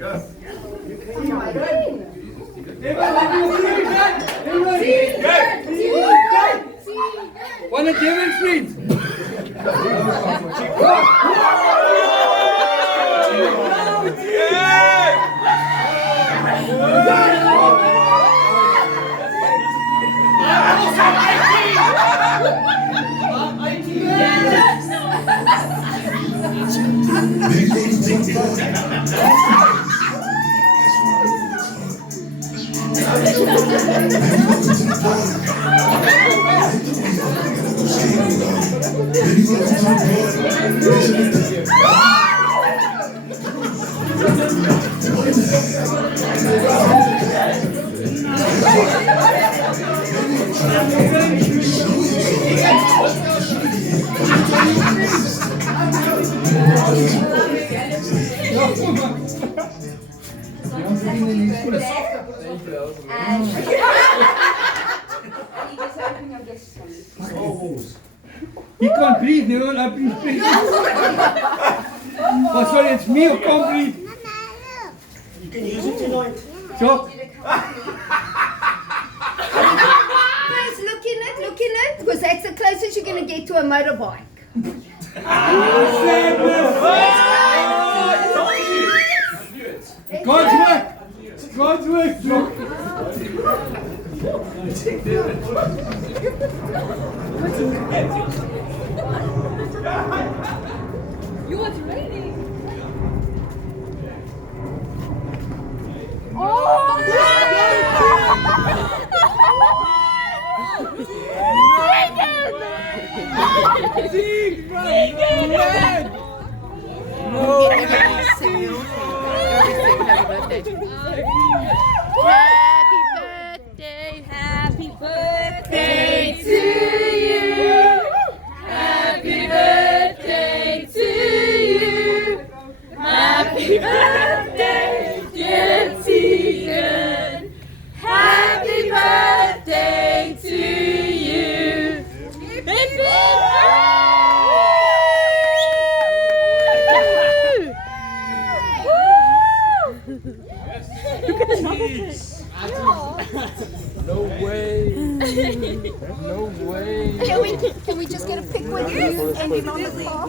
One of Devin's friends. He can't breathe, no, I've been breathing. Oh, sorry, it's me who can't breathe. You can use it tonight. So, Guys, look in it, because that's the closest you're going to get to a motorbike. God's work! God's work! Yours raining. Happy birthday to you. Happy birthday to you. Happy birthday, dear Tegan. Happy birthday to you. Happy No way. No way. Can we just get a pic with you and your mom and pop?